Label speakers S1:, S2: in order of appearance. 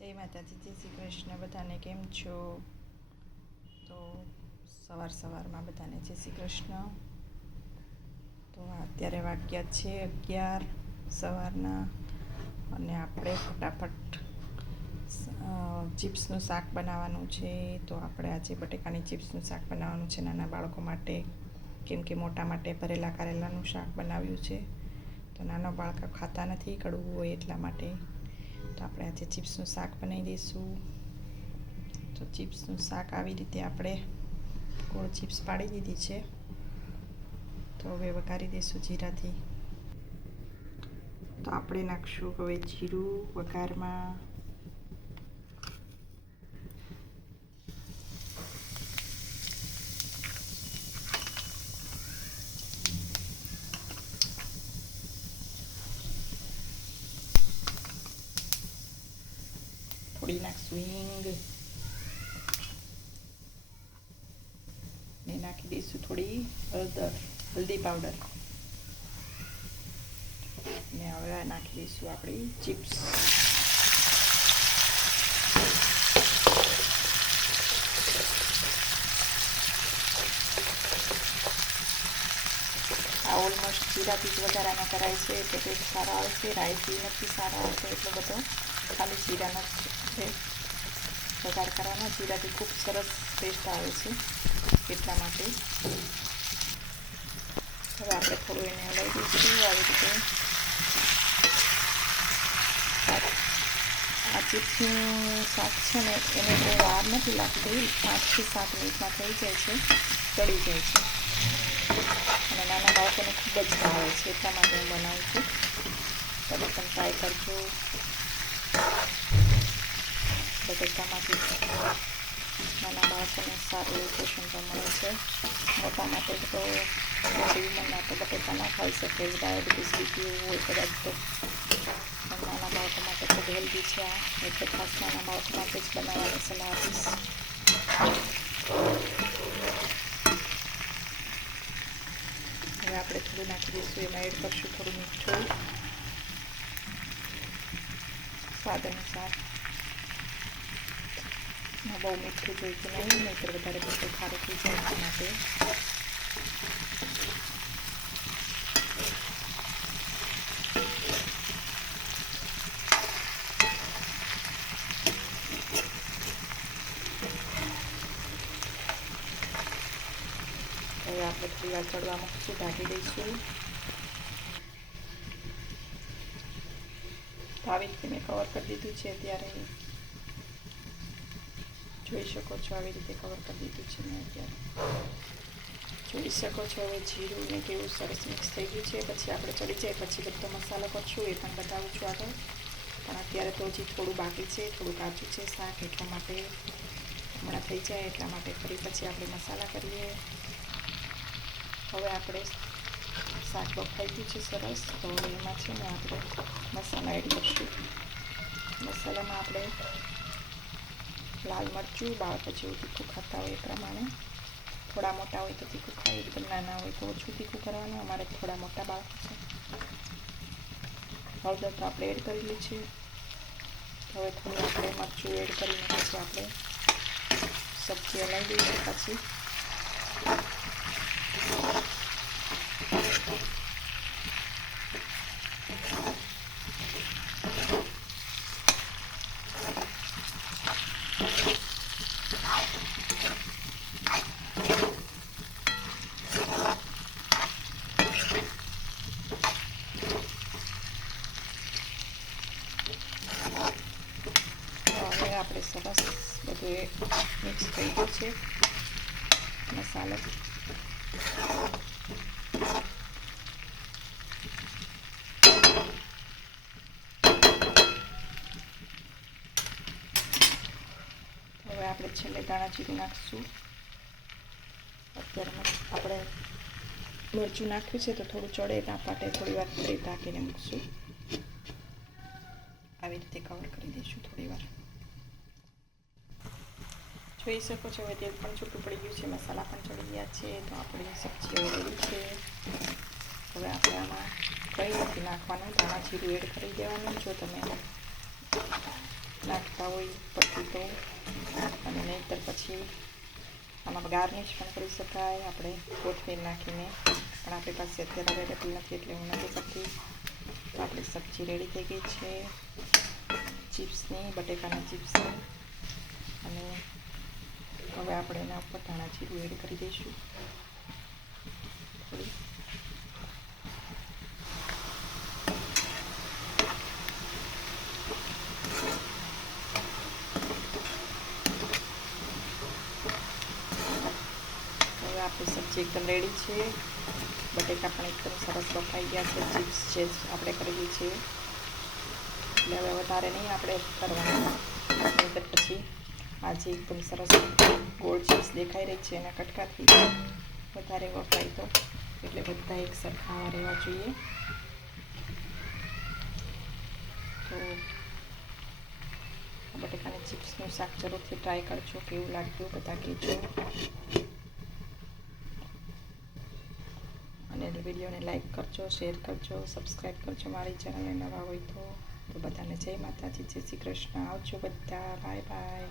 S1: જય માતાજી, જય શ્રી કૃષ્ણ. બધાને કેમ છો? તો સવાર સવારમાં બધાને જય શ્રી કૃષ્ણ. તો અત્યારે વાગ્યા છે અગિયાર સવારના અને આપણે ફટાફટ ચિપ્સનું શાક બનાવવાનું છે. તો આપણે આજે બટેકાની ચિપ્સનું શાક બનાવવાનું છે નાના બાળકો માટે, કેમ કે મોટા માટે ભરેલા કારેલાનું શાક બનાવ્યું છે. તો નાના બાળકો ખાતા નથી કડવું હોય એટલા માટે. તો આપણે આજે ચિપ્સનું શાક બનાવી દઈશું. તો ચિપ્સનું શાક આવી રીતે આપણે ગોળ ચિપ્સ પાડી દીધી છે. તો હવે વઘારી દઈશું જીરાથી. તો આપણે નાખશું હવે જીરું વઘારમાં. થોડી નાખશું હિંગ ને નાખી દઈશું થોડી હળદર હલ્દી પાવડર ને હવે નાખી દઈશું આપણી ચિપ્સ આ ઓલમોસ્ટ જીરાથી જ વધારાનો કરાય છે એટલે ટેસ્ટ સારા આવશે છે રાઈથી નથી સારા આવશે એટલો બધો ખાલી જીરાનો છે. વઘાર કરવાનો જીરાથી ખૂબ સરસ ટેસ્ટ આવે છે, એટલા માટે. હવે આપણે થોડું એને હલાવી દઈશું. આવી રીતે આ ચિપ્સનું શાક છે ને, એને બહુ વાર નથી લાગતી. પાંચથી સાત મિનિટમાં થઈ જાય છે, ચડી જાય છે. અને નાના બાળકોને ખૂબ જ ભાવે છે, એટલા માટે હું બનાવું છું. તમે પણ ટ્રાય કરજો. બટેકામાંથી નાના બાળકોને સારું એવું પોષણ પણ મળે છે. મોટા માટે તો ઉંમરના તો બટેટા ના ખાઈ શકે ડાયાબિટીસ બીપી હોય કદાચ તો. નાના બાળકો માટે ખૂબ હેલ્ધી છે આ. એટલે ખાસ નાના બાળકો માટે જ બનાવવાની સલાહ આપીશ. હવે આપણે થોડું નાખી દઈશું, એમાં એડ કરશું થોડું મીઠું. સ્વાદ અનુસાર. બહુ મીઠું જોઈતું નહીં નહીંતર વધારે પડતું ખારું થઈ જાય એટલા માટે હવે આપણે થોડી વાર ચડવા મૂકીશું ઢાંકી દઈશું તો આવી રીતે મેં કવર કરી દીધું છે ત્યારે જોઈ શકો છો આવી રીતે કવર કરી દીધું છે મેં અત્યારે જોઈ શકો છો હવે જીરું ને કેવું સરસ મિક્સ થઈ ગયું છે પછી આપણે ચડી જાય પછી બધો મસાલો કરશું એ પણ બતાવું છું આગળ પણ અત્યારે તો હજી થોડું બાકી છે થોડું કાચું છે શાક એટલા માટે હમણાં થઈ જાય એટલા માટે ફરી પછી આપણે મસાલા કરીએ હવે આપણે શાક બફાઈ ગયું છે સરસ તો એમાં છે ને આપણે મસાલા એડ કરશું મસાલામાં આપણે લાલ મરચું બાળકો જેવું તીખું ખાતા હોય એ પ્રમાણે. થોડા મોટા હોય તો તીખું ખાય એકદમ નાના હોય તો ઓછું તીખું કરવાનું. અમારે થોડા મોટા બાળકો છે. હળદર તો આપણે એડ કરેલી છે. હવે થોડું આપણે મરચું એડ કરીને પછી આપણે સબ્જી હલાવી દઈશું પછી હવે આપણે સરસ બધું એ મિક્સ થઈ ગયું છે મસાલો હવે આપણે છેલ્લે દાણા ચીરી નાખશું. અત્યારે આપણે મરચું નાખ્યું છે તો થોડું ચડે ના પાટે થોડી વાર ફરી ઢાંકીને મૂકશું. આવી રીતે કવર કરી દઈશું થોડી વાર. જોઈ શકો છો, હવે તેલ પણ છૂટું પડી ગયું છે, મસાલા પણ ચડી ગયા છે, તો આપણી સબ્જી રેડી છે. હવે આપણે આમાં કંઈ નથી નાખવાનું, ધાણા જીરું એડ કરી દેવાનું, જો તમે નાખતા હોય પછી તો. અને નહીંતર પછી આમાં ગાર્નિશ પણ કરી શકાય, આપણે કોથમીર નાખીને. પણ આપણી પાસે અત્યારે અવેલેબલ નથી એટલે હું નથી કરતી તો આપણી સબ્જી રેડી થઈ ગઈ છે. ચિપ્સની, બટેકાના ચિપ્સની. અને હવે આપણે એના ઉપર ધાણા જીરું એડ કરી દઈશું. હવે આપણી સબ્જી એકદમ રેડી છે. બટેકા પણ એકદમ સરસ બફાઈ ગયા છે. ચિપ્સ છે આપણે કરેલી છે એટલે હવે વધારે નહીં, આપણે કરવાનું. પછી આજે એકદમ સરસ ગોળ ચિપ્સ દેખાઈ રહી છે એના કટકાથી વધારે વપરાય તો. એટલે બધા એક સરખા રહેવા જોઈએ. તો બટેકાની ચિપ્સનું શાક જરૂરથી ટ્રાય કરજો, કેવું લાગ્યું બધા કહેજો. અને વિડીયોને લાઈક કરજો શેર કરજો સબસ્ક્રાઈબ કરજો મારી ચેનલને નવા હોય તો. તો બધાને જય માતાજી, જય શ્રી કૃષ્ણ. આવજો બધા. Bye bye